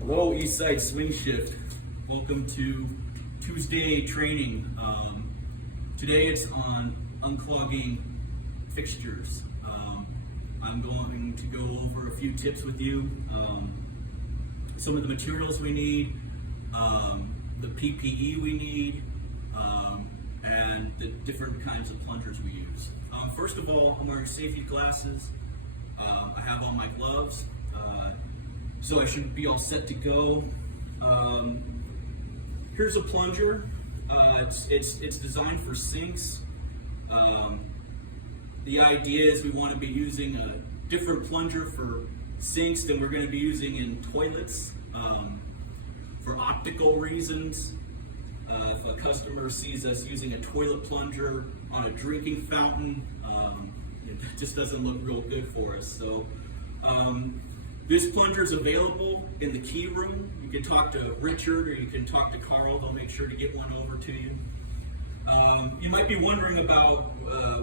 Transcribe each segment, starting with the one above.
Hello, Eastside Swing Shift. Welcome to Tuesday training. Today it's on unclogging fixtures. I'm going to go over a few tips with you. Some of the materials we need, the PPE we need, and the different kinds of plungers we use. First of all, I'm wearing safety glasses. I have on my gloves. So I should be all set to go. Here's a plunger. It's designed for sinks. The idea is we want to be using a different plunger for sinks than we're going to be using in toilets for optical reasons. If a customer sees us using a toilet plunger on a drinking fountain, it just doesn't look real good for us. So. This plunger is available in the key room. You can talk to Richard or you can talk to Carl. They'll make sure to get one over to you. You might be wondering about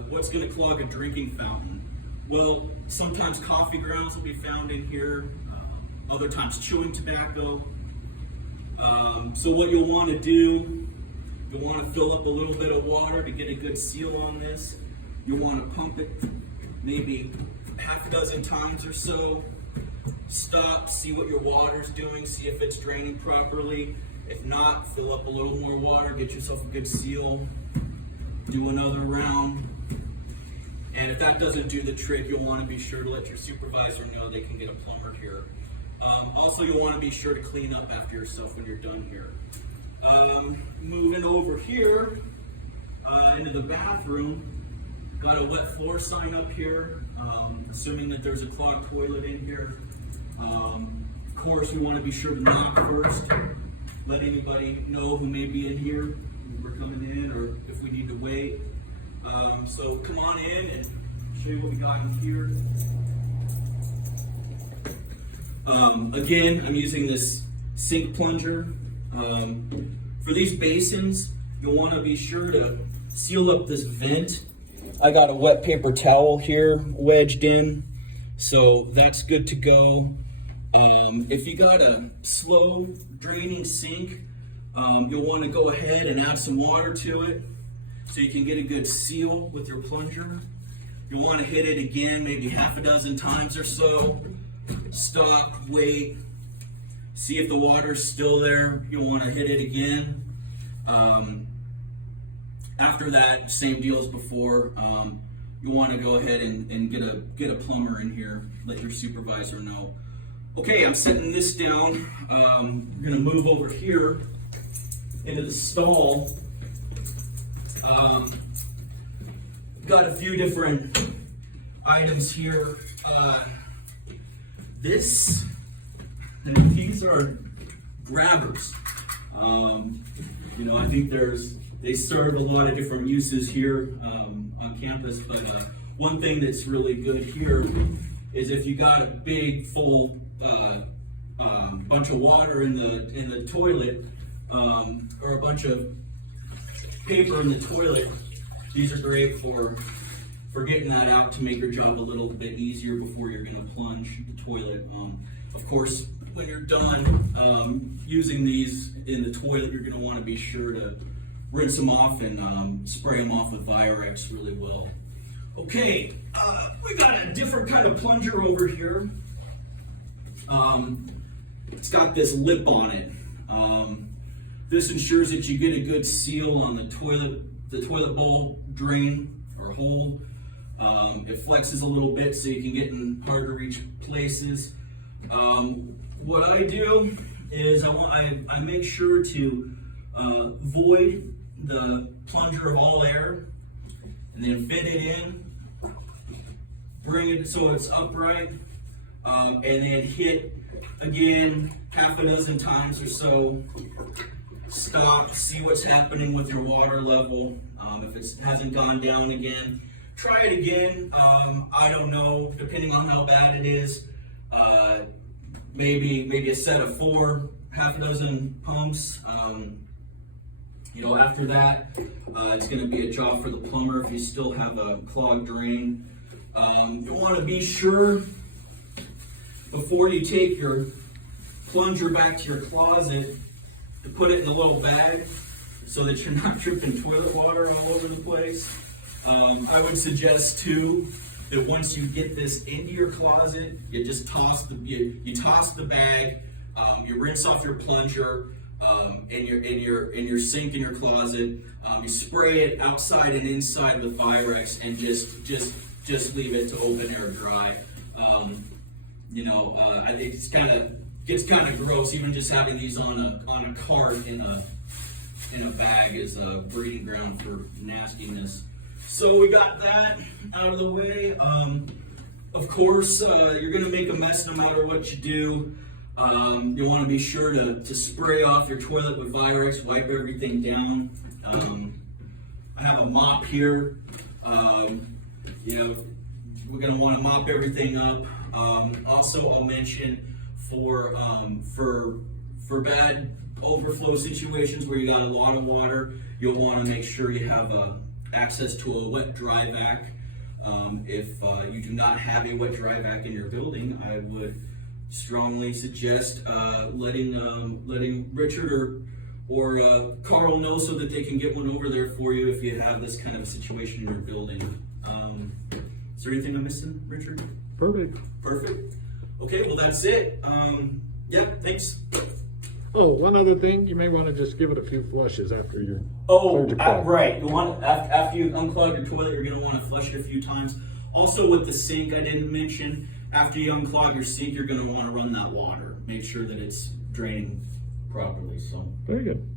what's going to clog a drinking fountain. Well, sometimes coffee grounds will be found in here. Other times chewing tobacco. So what you'll want to do, you'll want to fill up a little bit of water to get a good seal on this. You'll want to pump it maybe half a dozen times or so. Stop, see what your water's doing, see if it's draining properly. If not, fill up a little more water, get yourself a good seal, do another round. And if that doesn't do the trick, you'll want to be sure to let your supervisor know they can get a plumber here. Also, you'll want to be sure to clean up after yourself when you're done here. Moving over here into the bathroom, got a wet floor sign up here, assuming that there's a clogged toilet in here. Of course, we want to be sure to knock first, let anybody know who may be in here, when we're coming in, or if we need to wait. So come on in and show you what we got in here. Again, I'm using this sink plunger. For these basins, you'll want to be sure to seal up this vent. I got a wet paper towel here wedged in, so that's good to go. If you got a slow draining sink, you'll want to go ahead and add some water to it so you can get a good seal with your plunger. You'll want to hit it again, maybe half a dozen times or so. Stop, wait, see if the water's still there. You'll want to hit it again. After that, same deal as before. You'll want to go ahead and get a plumber in here. Let your supervisor know. Okay, I'm setting this down. I'm going to move over here into the stall. Got a few different items here. These are grabbers. I think they serve a lot of different uses here on campus, but one thing that's really good here is if you got a big full bunch of water in the toilet or a bunch of paper in the toilet, these are great for getting that out to make your job a little bit easier before you're going to plunge the toilet. Of course, when you're done using these in the toilet, you're going to want to be sure to rinse them off and spray them off with Virex really well. Okay, we got a different kind of plunger over here. It's got this lip on it. This ensures that you get a good seal on the toilet bowl drain or hole. It flexes a little bit so you can get in hard to reach places. What I do is I make sure to void the plunger of all air and then fit it in, bring it so it's upright, and then hit again half a dozen times or so. Stop, see what's happening with your water level. If it hasn't gone down again, try it again. I don't know, depending on how bad it is. Maybe a set of 4, half a dozen pumps. After that, it's going to be a job for the plumber if you still have a clogged drain. You want to be sure before you take your plunger back to your closet and put it in a little bag so that you're not dripping toilet water all over the place. I would suggest too that once you get this into your closet, you just toss you toss the bag, you rinse off your plunger in your sink in your closet. You spray it outside and inside with Virex, and just leave it to open air dry. I think gets kind of gross. Even just having these on a cart in a bag is a breeding ground for nastiness. So we got that out of the way. Of course, you're going to make a mess no matter what you do. You want to be sure to spray off your toilet with Virex, wipe everything down. I have a mop here. We're going to want to mop everything up. Also, I'll mention for bad overflow situations where you got a lot of water, you'll want to make sure you have access to a wet dry vac. If you do not have a wet dry vac in your building, I would strongly suggest letting Richard or Carl know so that they can get one over there for you if you have this kind of a situation in your building. Is there anything I'm missing, Richard? Perfect. Perfect. Okay, well that's it. Yeah, thanks. Oh, one other thing, you may want to just give it a few flushes after you. Right. You want after you unclog your toilet, you're gonna want to flush it a few times. Also with the sink, I didn't mention, after you unclog your sink, you're gonna want to run that water. Make sure that it's draining properly. So very good.